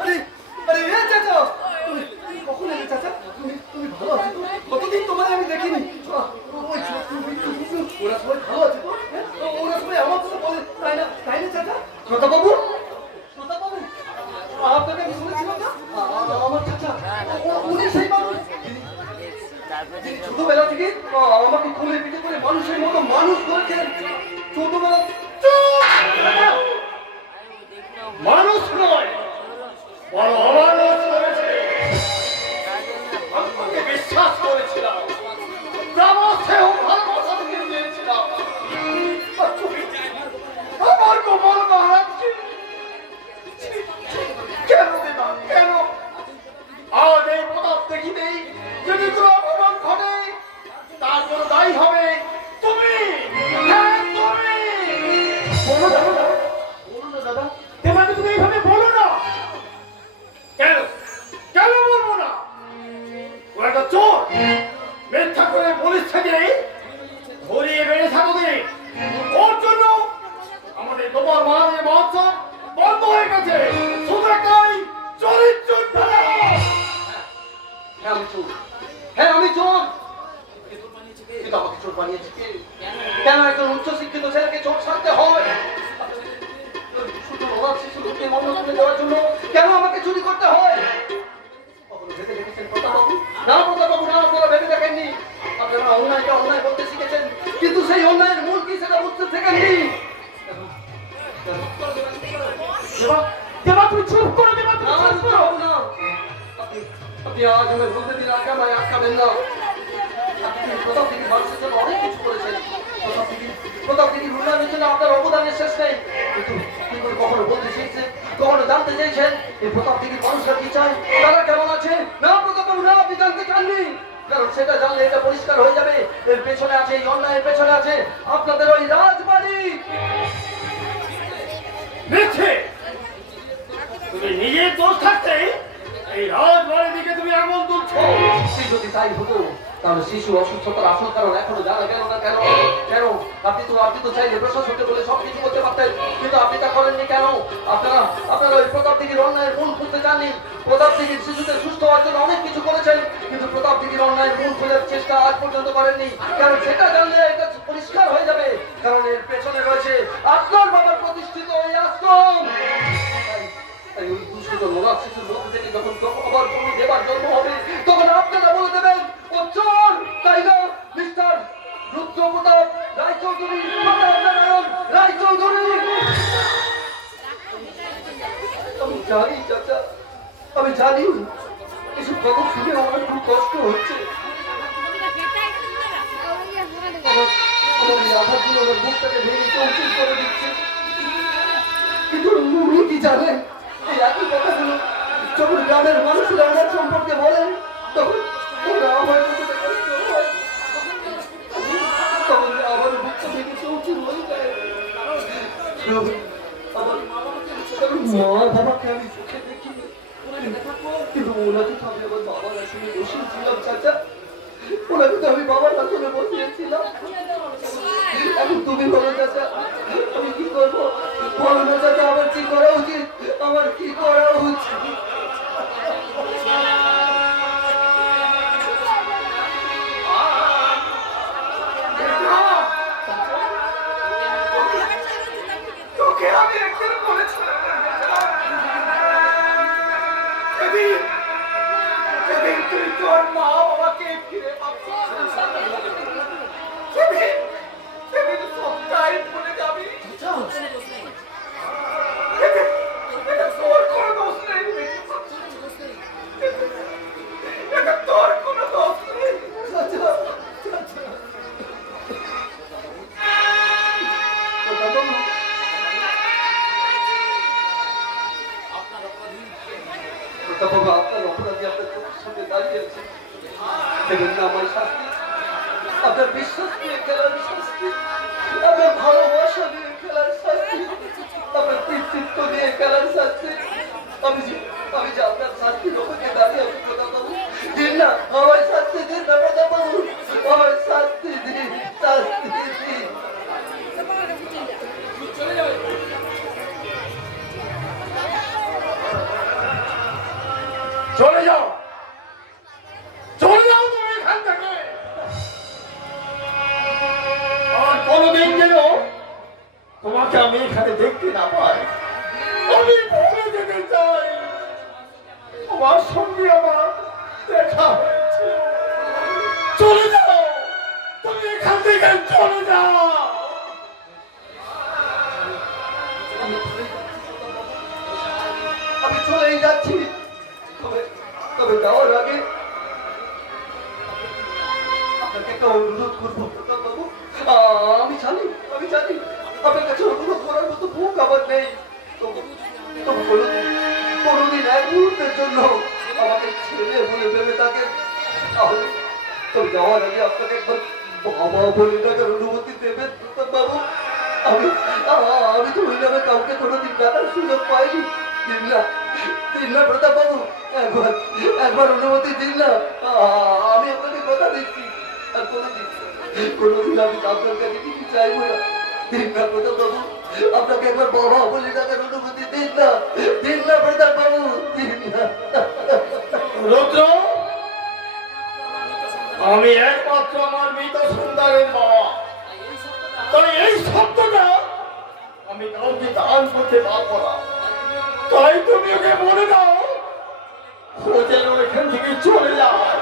আরে আরে এ চাচা! তুমি তুমি কখন এলে চাচা? তুমি তুমি ভালো আছো তো? কতদিন তোমায় আমি দেখিনি। ওরা সবাই ভালো আছে তো? ওরা সবাই আমার কথা বলে তাই না? তাই না চাচা? প্রতাপবাবু প্রতাপবাবু আপনাকে আমি শুনেছিলাম না? আমার চাচা উনি সেই মানুষ। যিনি- যিনি ছোটবেলা থেকে আমাকে কোলে পিঠে করে মানুষের মতো মানুষ করেছিলেন। ছোটবেলা মানুষ বড় অমানুষ করেছে দিয়েছিলাম আমার হারাচ্ছি কেন দেবা? কেন? আজ এই প্রতাপ দেখি নেই যদি কোনো একটা চোর মিথ্যা করে পুলিশ থেকে ধরিয়ে বেড়ে থাকবে ওর জন্য আমাদের তোমার মানের মহোৎসব বন্ধ হয়ে গেছে। শুধু একটাই, চরিত্র হ্যাঁ আমি চোর। হ্যাঁ আমি চোর। কিন্তু আমাকে চোর বানিয়েছে কেন একজন উচ্চ শিক্ষিত ছেলেকে চোর সাজতে হয়? শুধু শিশুকে মন্দ করে দেওয়ার জন্য কেন আমাকে চুরি করতে হয়? অন্যায়কে অন্যায় বলতে শিখেছেন, কিন্তু সেই অন্যায়ের মূল সেটা বুঝতে শেখেননি। দেবা, তুমি চুপ করো, দেবা, তুমি চুপ করো। আপনি- আজ আমায় বলতে দিন আগে আমায় আটকাবেন না। এর পেছনে আছে এই অন্যায়ের পেছনে আছে। আপনাদের ওই রাজবাড়ি। তুমি নিজে দোষ থাকতে এই রাজবাড়ির দিকে তুমি আঙুল তুলছো। যদি তাই হতো তাহলে শিশু অসুস্থতার আসল কারণ এখনও জানা গেল না কেন? আপনি তো আপনি তো চাইলে প্রশাসনকে বলে সব কিছু করতে পারতেন, কিন্তু আপনি তা করেননি কেন? আপনারা আপনারা ওই প্রতাপ দিঘির অন্যায়ের মূল খুঁজতে চাননি। প্রতাপ দিঘির শিশুদের সুস্থ হওয়ার জন্য অনেক কিছু করেছেন, কিন্তু প্রতাপ দিঘির অন্যায়ের মূল খোঁজার চেষ্টা আজ পর্যন্ত করেননি। কারণ সেটা জানলে এটা পরিষ্কার হয়ে জানি এসব কথা শুনে আমার খুব কষ্ট হচ্ছে। সম্পর্কে বলেন, তখন তখন আমার মা বাবাকে আমি চোখে ওনাকে তো আমি আমার বাবার আসলে বসিয়েছিলাম। চাচা ওনাকে তো আমি বাবার আসলে বসিয়েছিলাম এখন তুমি বলো চাচা আমি কি করব? প্রতাপবাবু আপনার অপরাধী আপনার সামনে দাঁড়িয়ে আছে। দেখুন না, আমার শাস্তি। আপনার বিশ্বাস নিয়ে খেলার শাস্তি। আপনার ভালোবাসা নিয়ে খেলার শাস্তি। আপনার কৃতিত্ব নিয়ে খেলার শাস্তি। আমি আমি যে আপনার শাস্তি চলে যাও। চলে যাও তুমি এখান থেকে। আর কোনোদিন যেন তোমাকে আমি এখানে দেখতে না পাই। আমি ভুলে যেতে চাই। তোমার সঙ্গে আমার একটা অনুরোধ করব বাবু। আমি জানি আমি জানি। আপনার কাছে অনুরোধ করার মতো মুখ আমার নেই। কোনোদিন এক মুহূর্তের জন্য আমাকে ছেলে বলে ভেবে থাকেন তাহলে যাওয়ার আগে আপনাকে একবার বাবা বলে ডাকার অনুমতি দেবেন বাবু। আমি আমি তো ওই নামে কাউকে কোনোদিন ডাকার সুযোগ পাইনি। দিন না দিন না, প্রতাপ একবার একবার অনুমতি দিন না। আমি আপনাকে কথা কোনোদিন আমি আপনার কাছে কিছু চাইব না দিন না প্রতাপ বাবু আপনাকে একবার বাবা বলে ডাকার অনুমতি দিন না দিন না প্রতাপ বাবু দিন না আমি একমাত্র আমার মৃত সন্তানের বাবা এই শব্দটা আমি কাউকে দান করতে পারব না। তাই তুমি ওকে বলে দাও ও যেন এখান থেকে চলে যায়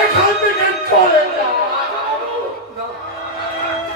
এখান থেকে চলে যায়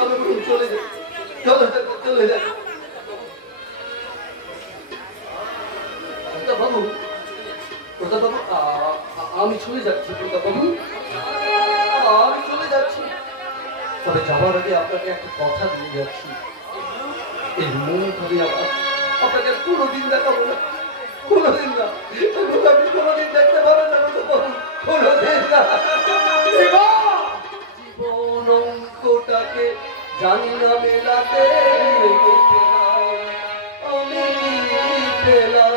আমি? চলো যাই চলো যাই বাবু আমি চলে যাচ্ছি আমি চলে যাচ্ছি। তবে আগে আপনাকে একটা কথা দিয়ে যাচ্ছি। এই আমি আপ- আপনাকে কোনোদিন দেখাবো না। কোনোদিন না। অঙ্কটাকে মেলাতে আমি পেলাম